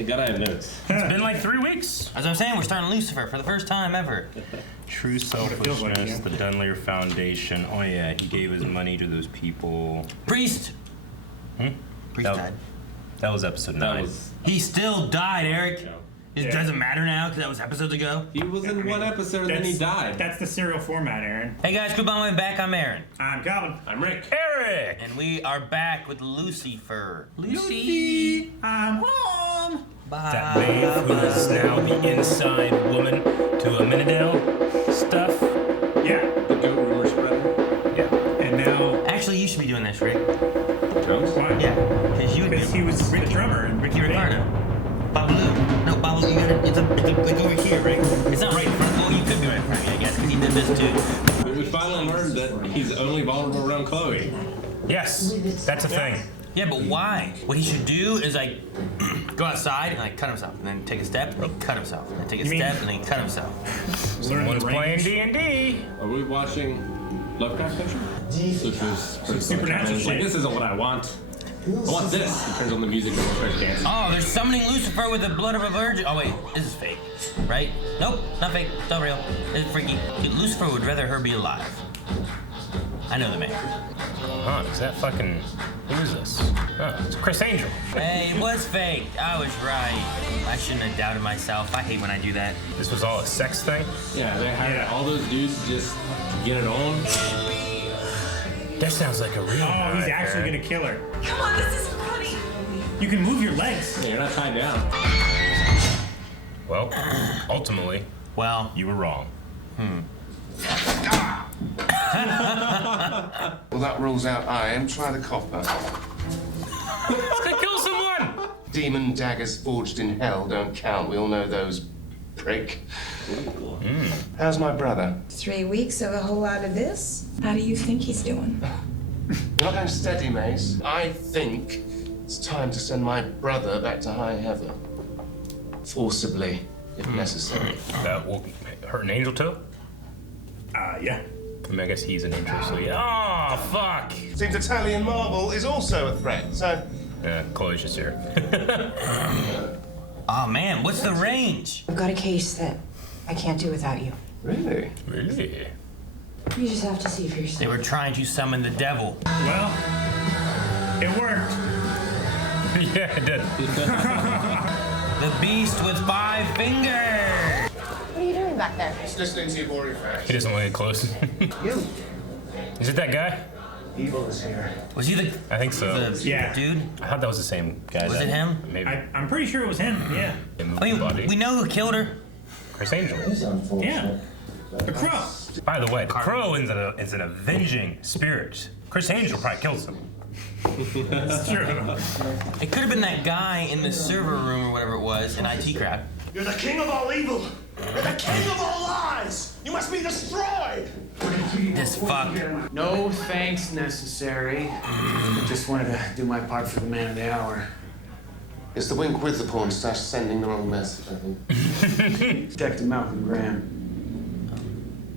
You gotta have notes. It's been like 3 weeks. As I'm saying, we're starting Lucifer for the first time ever. True selfishness, the Dunlear Foundation. Oh yeah, he gave his money to those people. Priest! Priest died. That was episode 9. He still died, Eric. It doesn't matter now because that was episodes ago. He was in one episode and then he died. That's the serial format, Aaron. Hey guys, good on my back. I'm Aaron. I'm Calvin. I'm Rick. Eric! And we are back with Lucifer. Lucy, I'm home. Bye. That babe who is now the inside woman to a Minadale stuff. Yeah. The goat rumor spreader. Yeah. And now... Actually, you should be doing this, Rick. Jones? Why? Yeah. Because you would be. He was Ricky, the drummer. And Ricky Ricardo. Babalu. No, Babalu, you gotta, it's like over here, Rick. It's not right in front. Well, you could be right in front of me, I guess, because he did this too. But we finally learned that he's only vulnerable around Chloe. Yes, that's a thing. Yeah, but why? What he should do is like go outside and like cut himself, and then take a step and cut himself, and then take a step and then cut himself. Someone's playing D&D. Are we watching Lovecraft Country? Supernatural Like, shit. this isn't what I want. I want this. He turns on the music and starts dancing. Oh, they're summoning Lucifer with the blood of a virgin. Oh wait, this is fake, right? Nope, not fake. It's not real. It's freaky. Dude, Lucifer would rather her be alive. I know the man. Huh, is that fucking... Who is this? Oh, it's Chris Angel. Hey, it was fake. I was right. I shouldn't have doubted myself. I hate when I do that. This was all a sex thing? Yeah, they hired all those dudes just to get it on. That sounds like a real Oh, he's actually gonna kill her. Come on, this isn't funny. You can move your legs. Yeah, you're not tied down. Well, ultimately, Well, you were wrong. Well, that rules out iron. Try the copper. It's gonna kill someone! Demon daggers forged in hell don't count. We all know those, prick. How's my brother? 3 weeks of a whole lot of this? How do you think he's doing? You're not going steady, Mace. I think it's time to send my brother back to high heaven. Forcibly, if necessary. That will hurt an angel too? Yeah. I mean, I guess he's an angel, so yeah. Oh, fuck! Seems Italian marble is also a threat, so... Yeah, Chloe's just here. oh man, what's the range? I've got a case that I can't do without you. Really? Really? You just have to see for yourself. They were trying to summon the devil. Well, it worked. Yeah, it did. The beast with 5 fingers. What are you doing back there? Just listening to your boring facts. He doesn't want to get close. You. Is it that guy? Evil is here. Was he the I think so. Yeah. dude? I thought that was the same guy. Was it him? Maybe. I'm pretty sure it was him. Yeah. I mean, we know who killed her. Chris Angel. Yeah. The crow. By the way, the crow is an avenging spirit. Chris Angel probably kills him. That's true. It could have been that guy in the server room or whatever it was in IT crap. You're the king of all evil! The king of all lies! You must be destroyed! This fuck. No thanks necessary. I just wanted to do my part for the man of the hour. It's the wink with the porn stash sending the wrong message, I think. Detective Malcolm Graham.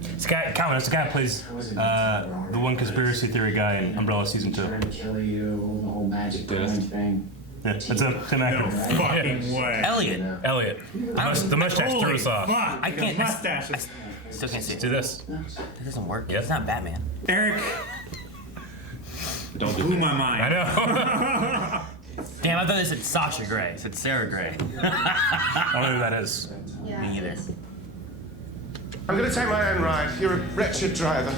This guy, Calvin, it's the guy who plays the one conspiracy theory guy in Umbrella Season 2. Trying to kill you, the whole magic behind thing. Yeah, that's him. Tim No Ackman. fucking way. Elliot. Elliot. The mustache Holy threw us off. fuck. I can't. Mustaches. Still can't see it. Do this. That doesn't work. Yep. It's not Batman. Eric. Don't do Blew that. my mind. I know. Damn, I thought they said Sasha Grey. It said Sarah Grey. I don't know who that is. Me either. I'm gonna take my own ride. You're a wretched driver.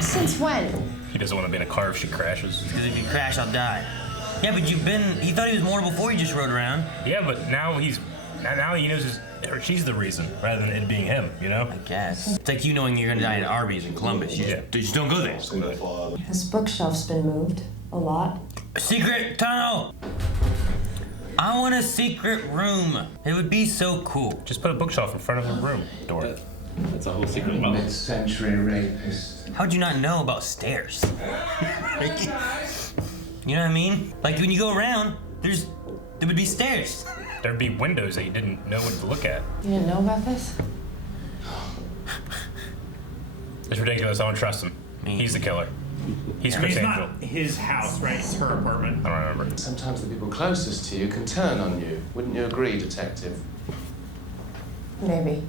Since when? He doesn't want to be in a car if she crashes. Because if you crash, I'll die. Yeah, but you've been. He thought he was mortal before he just rode around. Yeah, but now he knows she's the reason rather than it being him. You know? I guess. It's like you knowing you're gonna die at Arby's in Columbus. You just don't go there. This bookshelf's been moved a lot. A secret tunnel. I want a secret room. It would be so cool. Just put a bookshelf in front of the room door. That's a whole secret about it. Mid-century rapist. How'd you not know about stairs? You know what I mean? Like when you go around, there would be stairs. There'd be windows that you didn't know what to look at. You didn't know about this? It's ridiculous. I don't trust him. He's the killer. He's I mean, Chris it's Angel. not his house, right? It's her apartment. I don't remember. Sometimes the people closest to you can turn on you. Wouldn't you agree, Detective? Maybe.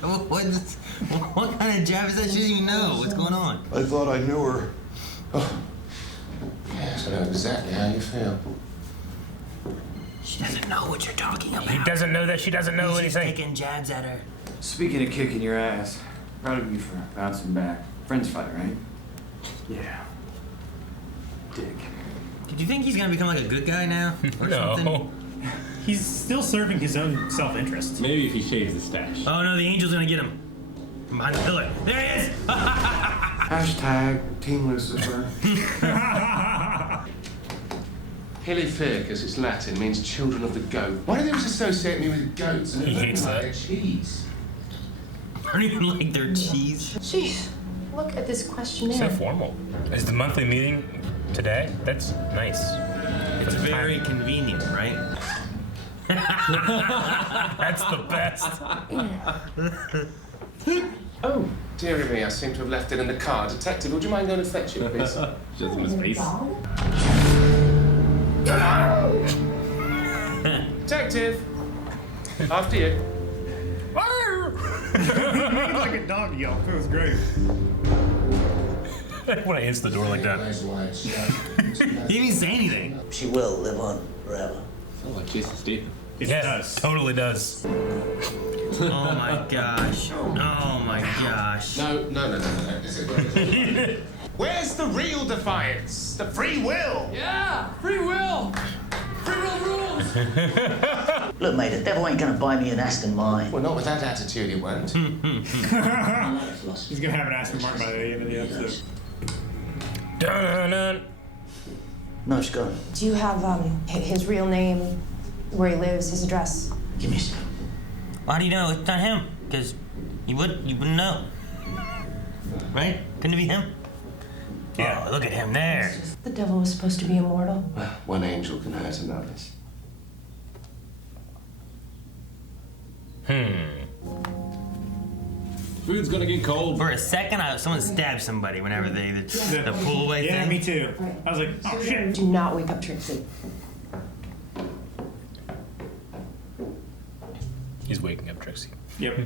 What kind of job is that? She doesn't even know what's going on. I thought I knew her. Oh. Yes, I know exactly how you feel. She doesn't know what you're talking about. He doesn't know that she doesn't know He's just anything. taking jabs at her. Speaking of kicking your ass, proud of you for bouncing back. Friends fight, right? Yeah. Dick. Did you think he's gonna become like a good guy now? Or No. something? He's still serving his own self-interest. Maybe if he shaves the stash. Oh no, the angel's gonna get him. From behind the pillar. There he is! Hashtag Team Lucifer. Helificus, it's Latin, means children of the goat. Why do they always associate me with goats and He hates like that. cheese? I don't even like their cheese. Jeez, look at this So questionnaire. formal. Is the monthly meeting today? That's nice. It's very convenient, right? That's the best. Oh, dearie me, I seem to have left it in the car. Detective, would you mind going to fetch it, please? Just in his face. Detective! After you. Like a dog yelp. It was great. When I hits the door like that. He didn't even say anything. She will live on forever. Sounds like Jason Statham. It Yeah, does. totally does. Oh my gosh. Oh my gosh. No. Where's the real defiance? The free will? Yeah, free will. Free will rules. Look, mate, the devil ain't gonna buy me an Aston Martin. Well, not with that attitude, he won't. He's gonna have an Aston Martin by the end of the episode. Dun-dun-dun. No, it's gone. Do you have his real name, where he lives, his address? Give me some. How do you know it's not him? Because you wouldn't know. Right? Couldn't it be him? Yeah. Oh, look at him there. The devil was supposed to be immortal. Well, one angel can hurt another. Food's gonna get cold. For a second, someone stabbed somebody whenever the pull away Yeah, thing. me too. I was like, oh shit. Do not wake up Trixie. He's waking up Trixie. Yep.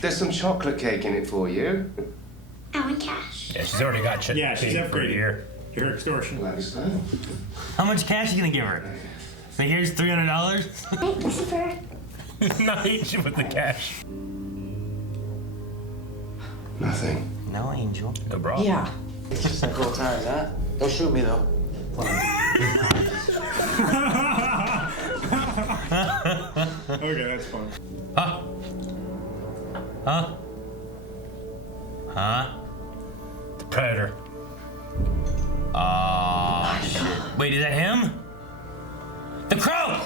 There's some chocolate cake in it for you. Oh, and cash. Yeah, she's already got shit. Yeah, she's paid for a upgraded. year. Your extortion. How much cash are you gonna give her? So here's $300? Hey, Lucifer. Not each with the cash. Nothing. No, Angel. No bra. Yeah. It's just like old times, huh? Don't shoot me, though. Okay, that's fun. Huh? Huh? Huh? The Predator. Oh, shit. Wait, is that him? The Crow!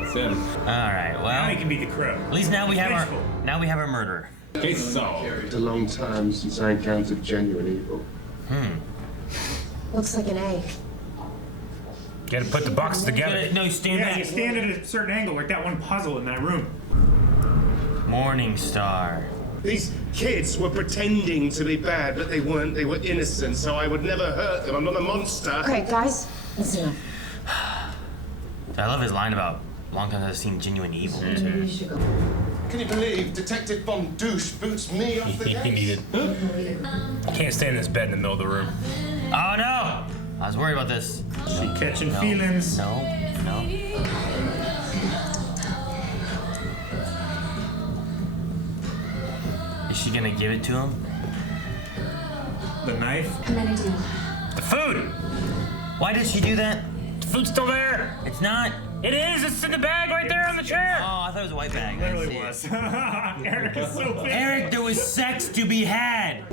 That's him. Alright, Now well, he can be the Crow. at least now we have our Vengeful. murderer. Case solved. It's a long time since I encountered genuine evil. Looks like an A. Gotta put the boxes together. No, stand Yeah, back. you stand at a certain angle, like that one puzzle in that room. Morning Star. These kids were pretending to be bad, but they weren't. They were innocent, so I would never hurt them. I'm not a monster. Okay, guys, listen up. I love his line about long time I've seen genuine evil. Maybe you should go. Can you believe Detective Von Douche boots me off the He case? needed. I can't stay in this bed in the middle of the room. Oh no! I was worried about this. She catching feelings. No. Is she gonna give it to him? The knife. I'm gonna do. The food! Why did she do that? The food's still there! It's not. It is! It's in the bag right there on the chair! Oh, I thought it was a white bag. I didn't Literally see was. it. Eric is so big. Eric, there was sex to be had.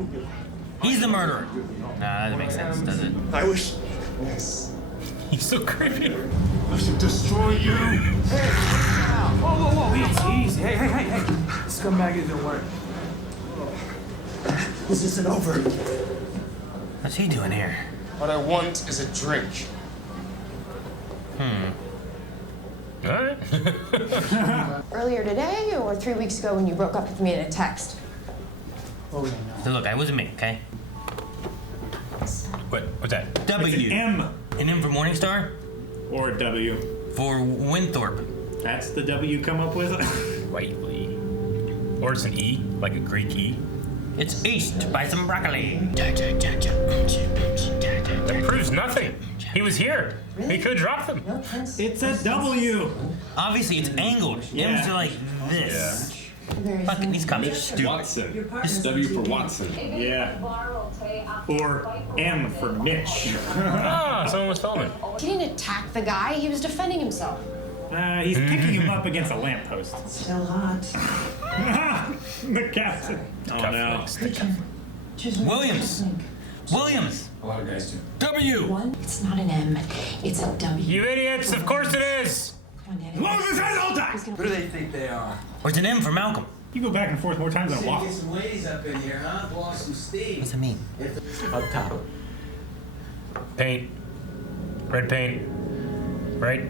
He's the murderer. Nah, that doesn't make sense, does it? I wish. Yes. He's so creepy. I should destroy you. Whoa, easy. Hey. Scumbag isn't work. This isn't over. What's he doing here? What I want is a drink. Alright. Earlier today or 3 weeks ago when you broke up with me in a text? So look, I wasn't me, okay? What's that? W. It's an M. An M for Morningstar? Or a W. For Winthorpe. That's the W you come up with? Whiteley. Or it's an E, like a Greek E. It's East. Buy some broccoli. That proves nothing. He was here. He could drop them. It's a W. Obviously, it's angled. Yeah. M's are like this. Fucking these cops are stupid. Watson. W for Watson. Yeah. Or M for Mitch. Ah, someone was filming. He didn't attack the guy. He was defending himself. He's picking him up against a lamppost. Still hot. The captain. Oh no. Williams. Williams. A lot of guys do. W. It's not an M. It's a W. You idiots! Of course it is. Moses has all time. Who do they think they are? Or it's an M for Malcolm. You go back and forth more times than a waffle. Get some ladies up in here, huh? Blow off some steam. What's it mean? Up top. Paint. Red paint. Right?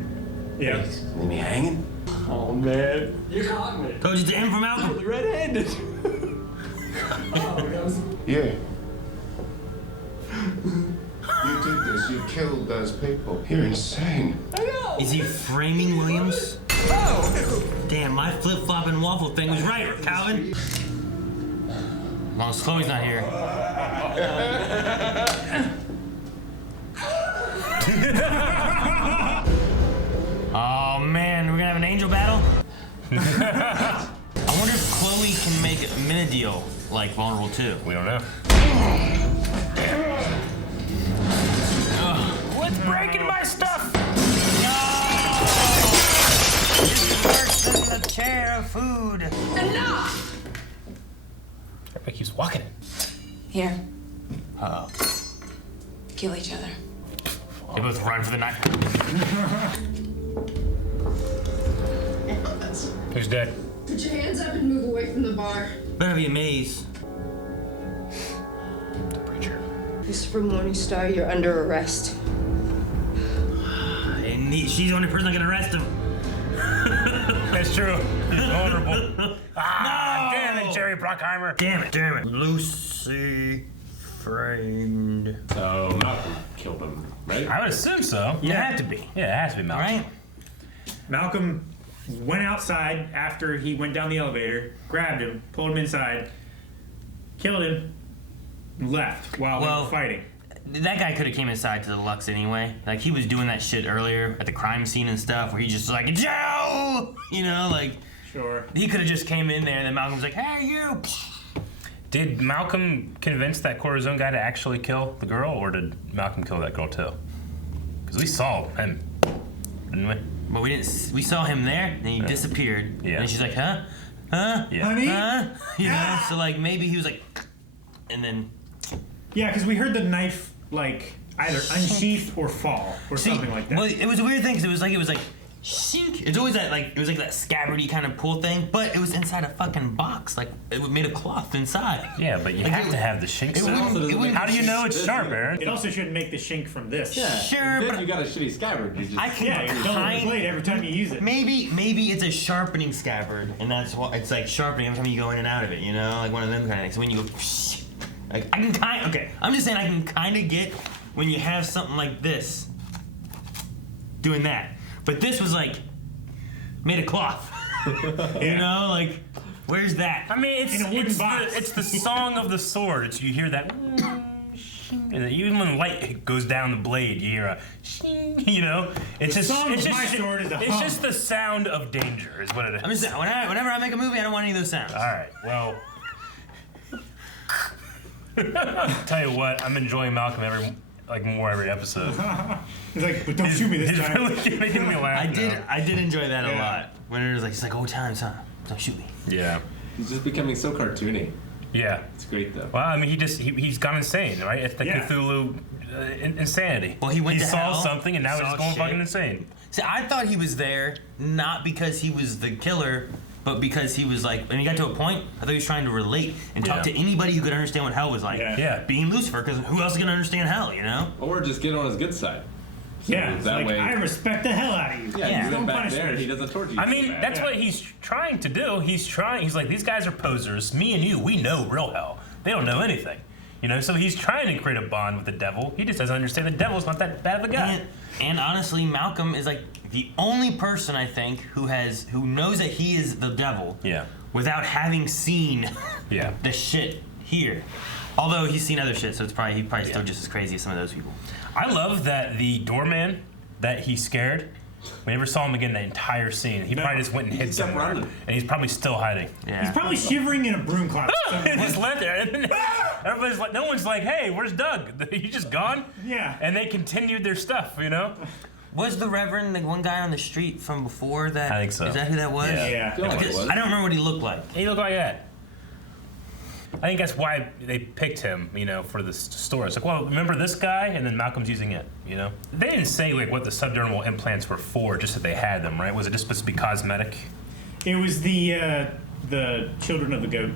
Yeah. Leave me hanging? Oh man. You caught me. Told you it's an M for Malcolm. Red-handed. Yeah. You did this. You killed those people. You're insane. Is he framing Williams? Oh! Damn, my flip-flopping waffle thing was right, Calvin. Long as Chloe's not here. Oh man, we're gonna have an angel battle? I wonder if Chloe can make Minadil like vulnerable too. We don't know. What's breaking my stuff? It's worse than the chair of food. Enough! Everybody keeps walking it. Here, Uh-oh. kill each other. They both run for the night. Who's dead? Put your hands up and move away from the bar. Better be a maze. The preacher. Lucifer Morningstar, you're under arrest. And she's the only person that can arrest him. That's true. He's vulnerable. Ah, No! damn it, Jerry Bruckheimer. Damn it. Lucy framed. So Malcolm killed him, right? I would assume so. Yeah. It had to be. Yeah, it has to be Malcolm. Right? Malcolm went outside after he went down the elevator, grabbed him, pulled him inside, killed him, and left while they were fighting. That guy could have came inside to the Lux anyway. Like, he was doing that shit earlier at the crime scene and stuff where he just was like, Joe! You know, like... Sure. He could have just came in there and then Malcolm was like, hey, you! Did Malcolm convince that Corazon guy to actually kill the girl, or did Malcolm kill that girl too? Because we saw him, didn't we? But we didn't. We saw him there, and he disappeared. Yeah. And she's like, huh? Huh? Yeah. Honey? Huh? You know? So, like, maybe he was like... And then... Yeah, because we heard the knife, like, either unsheath or fall, or something like that. Well, it was a weird thing, because it was like... Shink. It's always that, like, it was like that scabbardy kind of pull thing, but it was inside a fucking box. Like, it was made of cloth inside. Yeah, but you Like, have to have the shink sound. How do you know it's sharp, Aaron? It also shouldn't make the shink from this. Yeah. Sure, Then but you got a shitty scabbard. You just I can Yeah, you're dulling the blade every time you use it. Maybe it's a sharpening scabbard, and that's what it's like sharpening every time you go in and out of it. You know, like one of them kind of things. So when you go, like I can okay. I'm just saying I can kind of get when you have something like this, doing that. But this was like made of cloth. You know, like where's that? I mean, In a wooden box. it's the song of the sword. It's, you hear that. And even when light goes down the blade, you hear a shing, you know? It's The just, song it's of just, my sword is a it's hum. just the sound of danger, is what it is. I'm just saying, whenever I make a movie, I don't want any of those sounds. All right, well. Tell you what, I'm enjoying Malcolm more every episode. He's like, but don't shoot me this He's time. really making me laugh. I did enjoy that a Yeah. lot. When it was like, it's like old times, huh? Don't shoot me. Yeah. He's just becoming so cartoony. Yeah. It's great though. Well, I mean, he's gone insane, right? It's the Yeah. Cthulhu insanity. Well, he went to saw hell, something, and now he's saw just going shit. fucking insane. See, I thought he was there not because he was the killer, but because he was like, when he got to a point, I thought he was trying to relate and talk Yeah. to anybody who could understand what hell was like. Yeah. Being Lucifer, because who else is gonna understand hell, you know? Or just get on his good side. So Yeah, it's that like, way. I respect the hell out of you. Yeah, Yeah. he's Don't back punish there. me. He doesn't torture you. I so mean, bad. that's what he's trying to do. He's like, these guys are posers. Me and you, we know real hell. They don't know anything. You know, so he's trying to create a bond with the devil. He just doesn't understand the devil's not that bad of a guy. And honestly, Malcolm is like the only person I think who knows that he is the devil. Yeah. Without having seen the shit here. Although he's seen other shit, so he's probably still just as crazy as some of those people. I love that the doorman that he scared, we never saw him again the entire scene. He probably just went and hid somewhere. And he's probably still hiding. Yeah. He's probably shivering in a broom closet. He just left there. Everybody's like, no one's like, hey, where's Doug? He just gone? Yeah. And they continued their stuff, you know? Was the Reverend the one guy on the street from before that? I think so. Is that who that was? Yeah. I don't remember what he looked like. He looked like that. I think that's why they picked him, you know, for this story. It's like, well, remember this guy? And then Malcolm's using it, you know? They didn't say, like, what the subdermal implants were for, just that they had them, right? Was it just supposed to be cosmetic? It was the children of the goat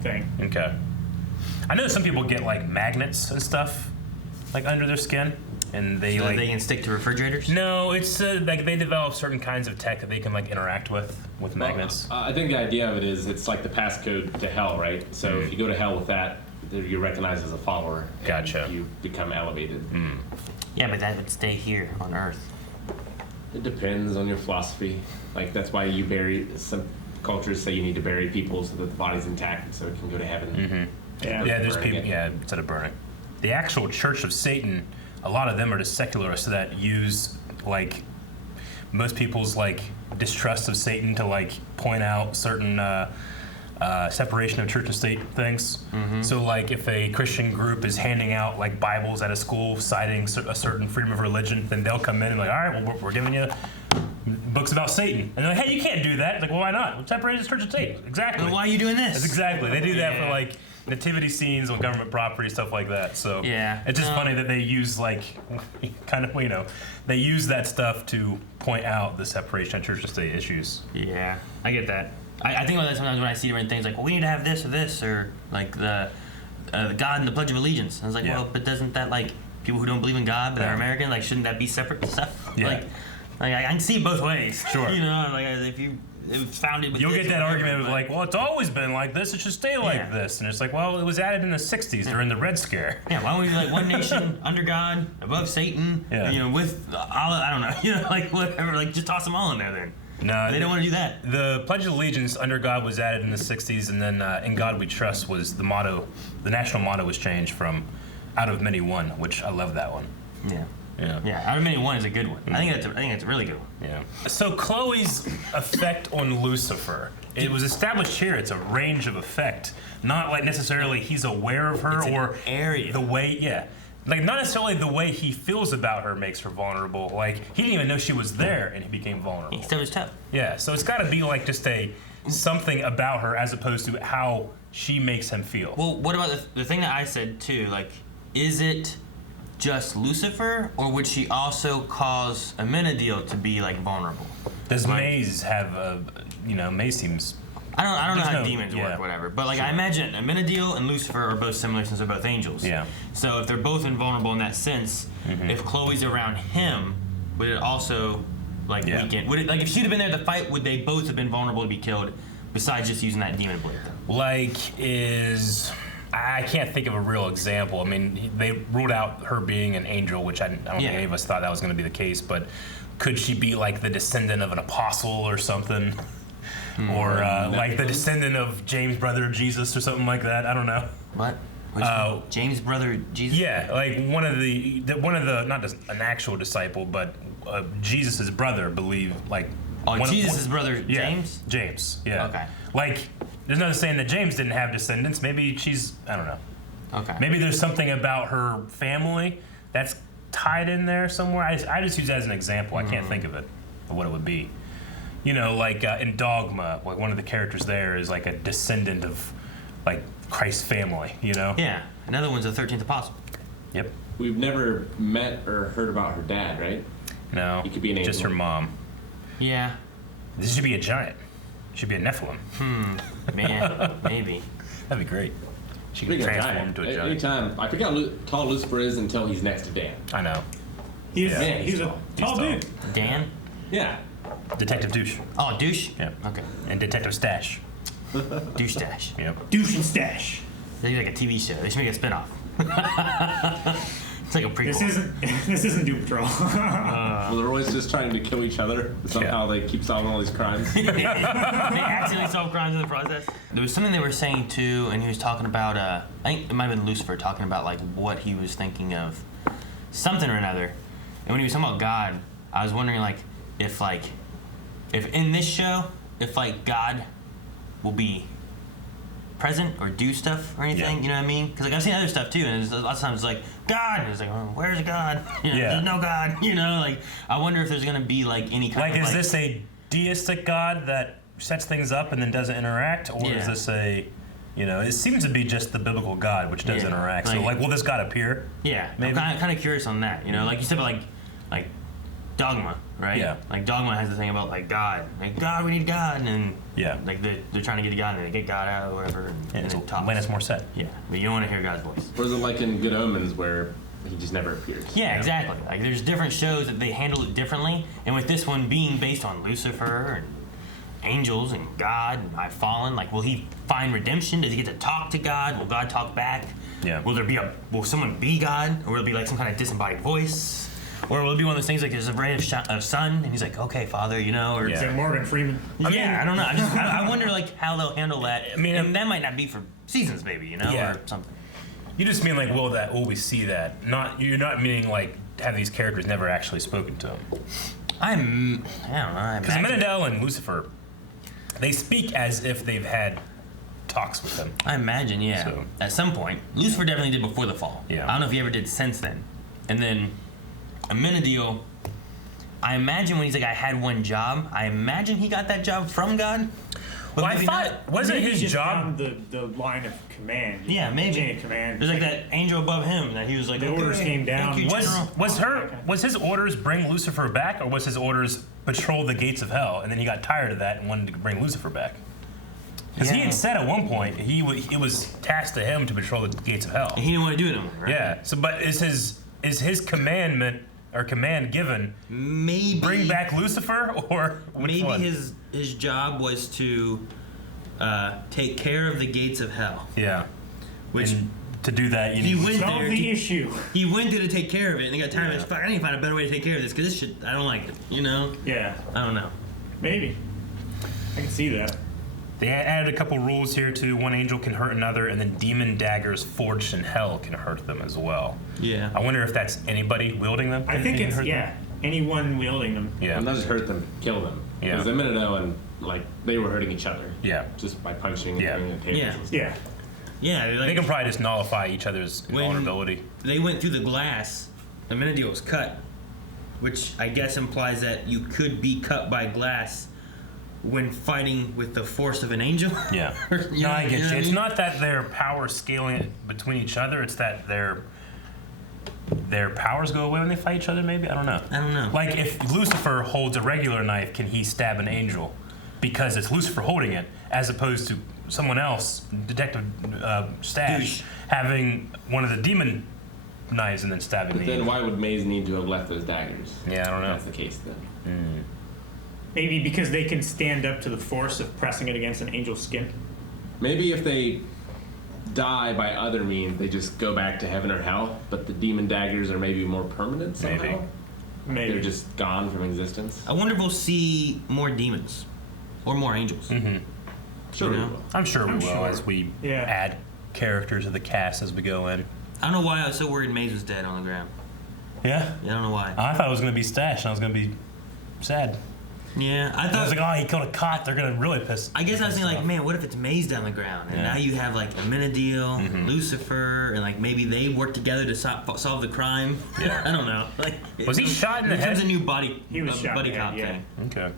thing. Okay. I know some people get, like, magnets and stuff, like, under their skin. And they, so like... they can stick to refrigerators? No, it's, like, they develop certain kinds of tech that they can, like, interact with magnets. I think the idea of it is it's like the passcode to hell, right? So if you go to hell with that, you're recognized as a follower. Gotcha. You become elevated. Yeah, but that would stay here on Earth. It depends on your philosophy. Like, that's why you bury... Some cultures say you need to bury people so that the body's intact so it can go to heaven. Yeah, there's people... Yeah, instead of burning. The actual Church of Satan... A lot of them are just secularists that use, like, most people's, like, distrust of Satan to, like, point out certain separation of church and state things. So, like, if a Christian group is handing out, like, Bibles at a school citing a certain freedom of religion, then they'll come in and be like, all right, well, we're giving you books about Satan. And they're like, hey, you can't do that. Like, well, why not? We'll separate the church and state. Exactly. Well, why are you doing this? That's exactly. They do that for, like... nativity scenes on government property, stuff like that. So it's just funny that they use like kind of, you know, they use that stuff to point out the separation of church and state issues. Yeah, I get that. I think about that sometimes when I see different things like, well, we need to have this or this, or like the God and the Pledge of Allegiance. And I was like, well, but doesn't that like people who don't believe in God but are American, like shouldn't that be separate stuff? Yeah. Like I can see it both ways. Sure. You know, like if you founded with You'll this get that or argument of whatever, like, well, it's always been like this, it should stay like this. And it's like, well, it was added in the 60s during the Red Scare. Yeah, why don't we be like one nation under God, above Satan, you know, with Allah, I don't know, you know, like whatever, like just toss them all in there then. No, they don't want to do that. The Pledge of Allegiance under God was added in the 60s, and then In God We Trust was the motto. The national motto was changed from Out of Many One, which I love that one. Yeah, Out of Many One is a good one. I think that's a really good one. Yeah. So Chloe's effect on Lucifer, it was established here. It's a range of effect, not like necessarily he's aware of her or area. The way, like not necessarily the way he feels about her makes her vulnerable. Like he didn't even know she was there, and he became vulnerable. He still was tough. Yeah. So it's got to be like just something about her as opposed to how she makes him feel. Well, what about the thing that I said too? Like, is it just Lucifer, or would she also cause Amenadiel to be like vulnerable? Does Maze have Maze seems... I don't know how demons work, whatever. But like I imagine Amenadiel and Lucifer are both similar since they're both angels. Yeah. So if they're both invulnerable in that sense, if Chloe's around him, would it also like weaken? Would it like if she'd have been there to fight, would they both have been vulnerable to be killed? Besides just using that demon blade. I can't think of a real example. I mean, they ruled out her being an angel, which I don't think any of us thought that was going to be the case. But could she be like the descendant of an apostle or something? Or like the descendant of James' brother Jesus or something like that? I don't know. What? James' brother Jesus? Yeah, like one of the not just an actual disciple, but Jesus' brother believed like. Oh, Jesus' brother James? James, yeah. Okay. Like, there's nothing saying that James didn't have descendants. Maybe I don't know. Okay. Maybe there's something about her family that's tied in there somewhere. I just use that as an example. I can't think of it, of what it would be. You know, like in Dogma, like one of the characters there is like a descendant of like Christ's family, you know? Yeah. Another one's the 13th apostle. Yep. We've never met or heard about her dad, right? No. He could be an angel. Just her mom. Yeah. This should be a giant. Should be a Nephilim. Man, maybe. That'd be great. She could Speaking of transform giant, into a giant. anytime, I forget how tall Lucifer is until he's next to Dan. I know. He's a tall dude. Dan? Yeah. Detective Douche. Oh, Douche? Yeah. Okay. And Detective Stash. Douche Stash. Yep. Douche and Stash. They need like a TV show. They should make a spinoff. It's like a prequel. This isn't Doom Patrol. Well, they're always just trying to kill each other. Somehow they keep solving all these crimes. They accidentally solve crimes in the process. There was something they were saying too, and he was talking about. I think it might have been Lucifer talking about like what he was thinking of, something or another. And when he was talking about God, I was wondering like if in this show, if like God will be present or do stuff or anything, you know what I mean? Because like I've seen other stuff too, and a lot of times it's like God, and it's like, oh, where's God? You know, there's no God. You know, like I wonder if there's gonna be like any kind of is this a deistic God that sets things up and then doesn't interact, or is this a, you know, it seems to be just the biblical God which does interact. So like, will this God appear? Yeah, maybe. I'm kind of curious on that. You know, like you said about like Dogma, right? Yeah. Like Dogma has the thing about like God, we need God, and like they're trying to get to God, and they get God out or whatever, and it talks. When it's more set. Yeah, but you don't want to hear God's voice. Or is it like in Good Omens where he just never appears? Yeah, exactly. Like there's different shows that they handle it differently, and with this one being based on Lucifer and angels and God and I've fallen, like will he find redemption? Does he get to talk to God? Will God talk back? Yeah. Will someone be God, or will it be like some kind of disembodied voice? Or will it be one of those things like there's a ray of sun, and he's like, okay, Father, you know, or Is it Morgan Freeman? I don't know. I wonder like how they'll handle that. I mean, and that might not be for seasons, maybe, you know, or something. You just mean like, will we see that? You're not meaning like have these characters never actually spoken to him. I don't know. Because Menadel and Lucifer, they speak as if they've had talks with them. I imagine, yeah. So. At some point, Lucifer definitely did before the fall. Yeah. I don't know if he ever did since then. And then Amenadiel, I imagine when he's like, I had one job, I imagine he got that job from God. Well, I thought, wasn't his job the line of command? Yeah, maybe. Chain of command. There's like that angel above him that he was like, the orders came down. Was his orders bring Lucifer back, or was his orders patrol the gates of hell, and then he got tired of that and wanted to bring Lucifer back? Because he had said at one point it was tasked to him to patrol the gates of hell. And he didn't want to do it anymore, right? Yeah. So, but is his commandment or command given? Maybe bring back Lucifer, or maybe one? his job was to take care of the gates of hell. Yeah. Which to do that, he went solve there. The issue. He went there to take care of it, and he got tired of it. Fuck, I need to find a better way to take care of this because this shit, I don't like it. You know? Yeah. I don't know. Maybe. I can see that. They added a couple rules here too. One angel can hurt another, and then demon daggers forged in hell can hurt them as well. Yeah. I wonder if that's anybody wielding them. I think it's anyone wielding them. Yeah. And not just hurt them, kill them. Yeah. Because a minute ago, and like they were hurting each other. Yeah. Just by punching and bringing the tables. Yeah. And stuff. Yeah. Yeah. They can probably just nullify each other's vulnerability. They went through the glass. Amenadiel was cut, which I guess implies that you could be cut by glass when fighting with the force of an angel. Yeah. No, I get you. It's not that their power scaling between each other. It's that their powers go away when they fight each other. Maybe I don't know. Like if Lucifer holds a regular knife, can he stab an angel? Because it's Lucifer holding it, as opposed to someone else, Detective Stash, having one of the demon knives and then stabbing But the then why would Maze need to have left those daggers? Yeah, I don't know. If that's the case then. Maybe because they can stand up to the force of pressing it against an angel's skin. Maybe if they die by other means, they just go back to heaven or hell, but the demon daggers are maybe more permanent somehow? Maybe. They're just gone from existence? I wonder if we'll see more demons or more angels. Mm-hmm. Sure we will. I'm sure we will as we add characters to the cast as we go in. I don't know why I was so worried Maze was dead on the ground. Yeah? Yeah, I don't know why. I thought it was going to be Stash, and I was going to be sad. Yeah, I thought. I was like, oh, he killed a cop. They're going to really piss. I guess I was thinking, like, man, what if it's Maze down the ground? And now you have, like, Amenadiel, Lucifer, and, like, maybe they work together to solve the crime. Yeah. I don't know. Like, Was he shot in the head? It becomes a new buddy shot cop in the head, thing. Okay.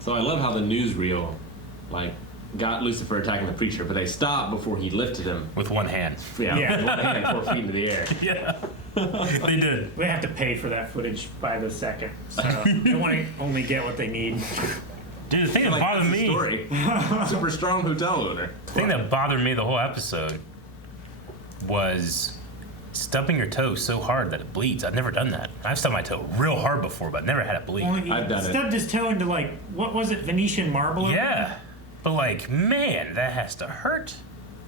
So I love how the newsreel, like, got Lucifer attacking the preacher, but they stopped before he lifted him. With one hand. Yeah. With one hand 4 feet into the air. Yeah. They did. They have to pay for that footage by the second, so they want to only get what they need. Dude, the thing that bothered me. Story. Super strong hotel owner. The thing that bothered me the whole episode was stubbing your toe so hard that it bleeds. I've never done that. I've stubbed my toe real hard before, but never had it bleed. Well, he I've done stubbed his toe into, like, what was it, Venetian marble? Yeah. But, like, man, that has to hurt.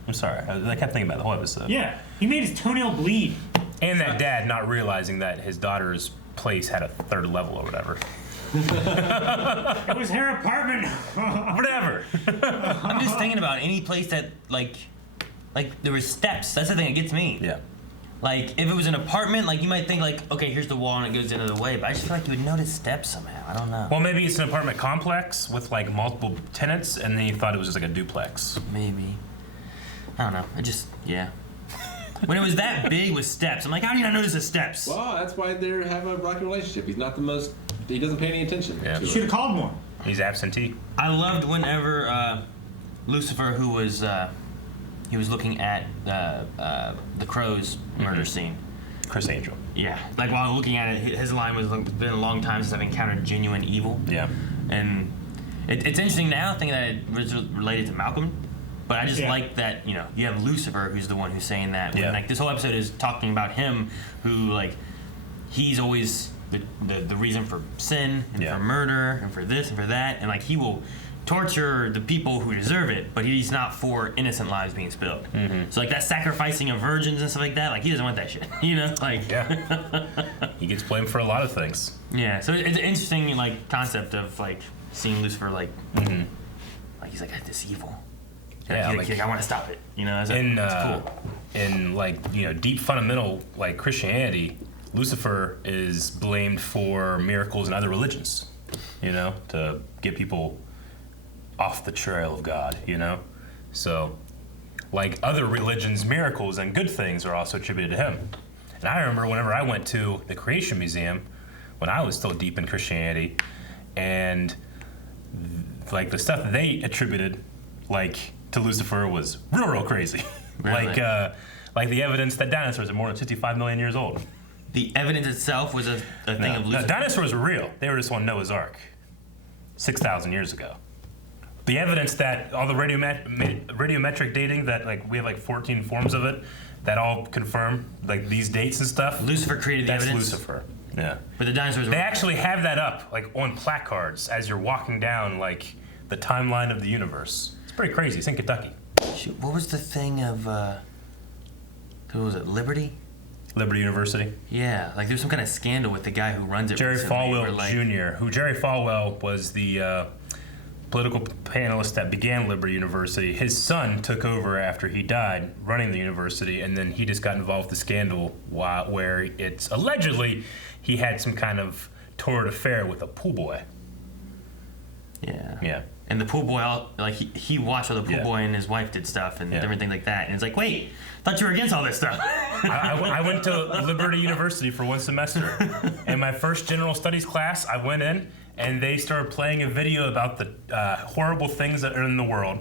I'm sorry. I kept thinking about the whole episode. Yeah, he made his toenail bleed. And that dad not realizing that his daughter's place had a 3rd level or whatever. It was her apartment. Whatever. I'm just thinking about any place that like there was steps. That's the thing that gets me. Yeah. Like if it was an apartment, like you might think like, okay, here's the wall and it goes into the way, but I just feel like you would notice steps somehow. I don't know. Well, maybe it's an apartment complex with like multiple tenants, and then you thought it was just like a duplex. Maybe. I don't know. Yeah. When it was that big with steps, I'm like, how do you not notice the steps? Well, that's why they have a rocky relationship. He's not the most. He doesn't pay any attention. Yeah. You should have called more. He's absentee. I loved whenever Lucifer, who was he was looking at the crow's murder scene. Chris Angel. Yeah, like while looking at it, his line was, "It's been a long time since I've encountered genuine evil." Yeah. And it's interesting now thinking that it was related to Malcolm, but I just like that, you know, you have Lucifer who's the one who's saying that. When, like this whole episode is talking about him, who like he's always the reason for sin and for murder and for this and for that, and like he will torture the people who deserve it, but he's not for innocent lives being spilled. So like that sacrificing of virgins and stuff like that, like he doesn't want that shit, you know? Like he gets blamed for a lot of things. Yeah, so it's an interesting like concept of like seeing Lucifer like like he's like this evil. Yeah, like I want to stop it, you know? It's cool. In like, you know, deep fundamental like Christianity, Lucifer is blamed for miracles in other religions, you know, to get people off the trail of God, you know? So, like other religions, miracles and good things are also attributed to him. And I remember whenever I went to the Creation Museum, when I was still deep in Christianity, and like the stuff that they attributed, like to Lucifer was real crazy. Really? Like the evidence that dinosaurs are more than 55 million years old. The evidence itself was a thing of Lucifer? No, dinosaurs were real. They were just on Noah's Ark 6,000 years ago. The evidence that all the radiometric dating, that like we have like 14 forms of it, that all confirm like these dates and stuff. Lucifer created the evidence? That's Lucifer. Yeah. But the dinosaurs They actually have that up like on placards as you're walking down like the timeline of the universe. It's pretty crazy. It's in Kentucky. Shoot, what was the thing of what was it, Liberty University? Yeah, like there's some kind of scandal with the guy who runs it. Jerry recently, Falwell like, Jr., Jerry Falwell was the political panelist that began Liberty University. His son took over after he died running the university, and then he just got involved with the scandal where it's allegedly he had some kind of torrid affair with a pool boy. Yeah. Yeah. And the pool boy, like he watched how the pool boy and his wife did stuff and different things like that. And it's like, wait, thought you were against all this stuff. I went to Liberty University for one semester. In my first general studies class, I went in and they started playing a video about the horrible things that are in the world,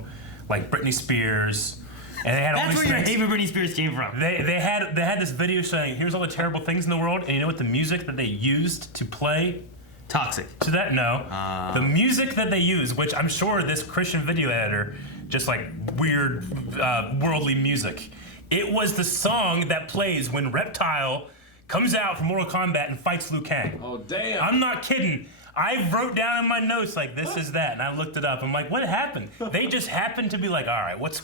like Britney Spears. And they had all That's these where your things. hate for Britney Spears came from. They had this video saying, here's all the terrible things in the world, and you know what the music that they used to play? Toxic. To that, no. The music that they use, which I'm sure this Christian video editor, just like weird worldly music, it was the song that plays when Reptile comes out from Mortal Kombat and fights Liu Kang. Oh, damn. I'm not kidding. I wrote down in my notes, like, this is that, and I looked it up. I'm like, what happened? They just happened to be like, all right, what's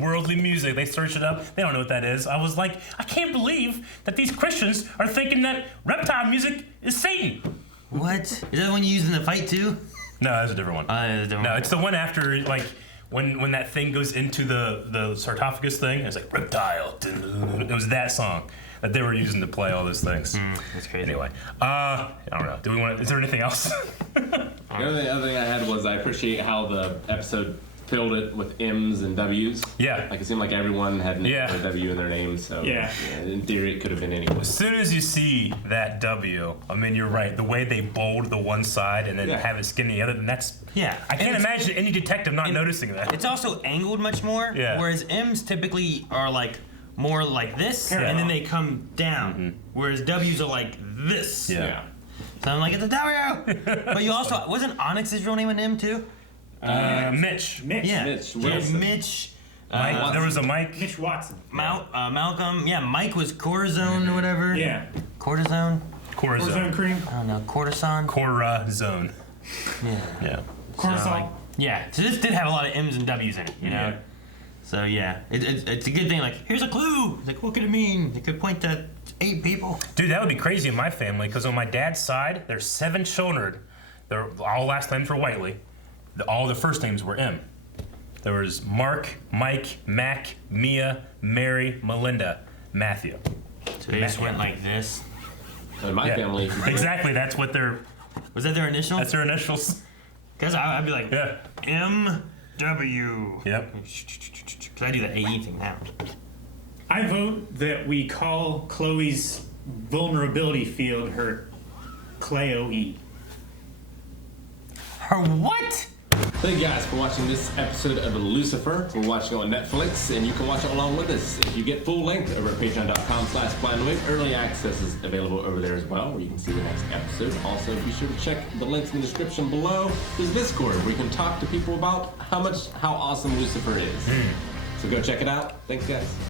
worldly music? They search it up. They don't know what that is. I was like, I can't believe that these Christians are thinking that Reptile music is Satan. What? Is that the one you used in the fight, too? No, that's a different one. No, it's the one after, like, when that thing goes into the sarcophagus thing, it's like, Reptile. It was that song that they were using to play all those things. That's crazy. Anyway, I don't know. Is there anything else? The other thing I had was I appreciate how the episode filled it with M's and W's. Yeah. Like it seemed like everyone had a W in their name, so in theory it could have been anyone. As soon as you see that W, I mean, you're right. The way they bold the one side and then have it skin the other, and that's... Yeah. I can't imagine any detective not noticing that. It's also angled much more, whereas M's typically are like more like this, and then they come down, whereas W's are like this. Yeah. So I'm like, it's a W! But you also... Wasn't Onyx's real name an M, too? Mitch. Yeah. Mitch. Mitch. Mike. There was a Mike. Mitch Watson. Malcolm. Yeah, Mike was cortisone or whatever. Yeah. Cortisone? Cortisone cream. I don't know. Cortisone? Corazone. Yeah. Yeah. Cortisol. So this did have a lot of M's and W's in it, you know? So yeah, it's a good thing. Like, here's a clue. It's like, what could it mean? It could point to 8 people. Dude, that would be crazy in my family, because on my dad's side, there's 7 children. Their all last names were Whiteley. All the first names were M. There was Mark, Mike, Mac, Mia, Mary, Melinda, Matthew. So they just went like this. In my family, exactly. That's what their. Was that their initials? That's their initials. Because I'd be like, yeah, M.W. Yep. Because I do the AE thing now. I vote that we call Chloe's vulnerability field her Cleo-E. Her what? Thank you guys for watching this episode of Lucifer. We're watching on Netflix, and you can watch it along with us. If you get full length over at patreon.com/blindawake, early access is available over there as well, where you can see the next episode. Also, be sure to check the links in the description below. There's Discord, where you can talk to people about how awesome Lucifer is. So go check it out. Thanks, guys.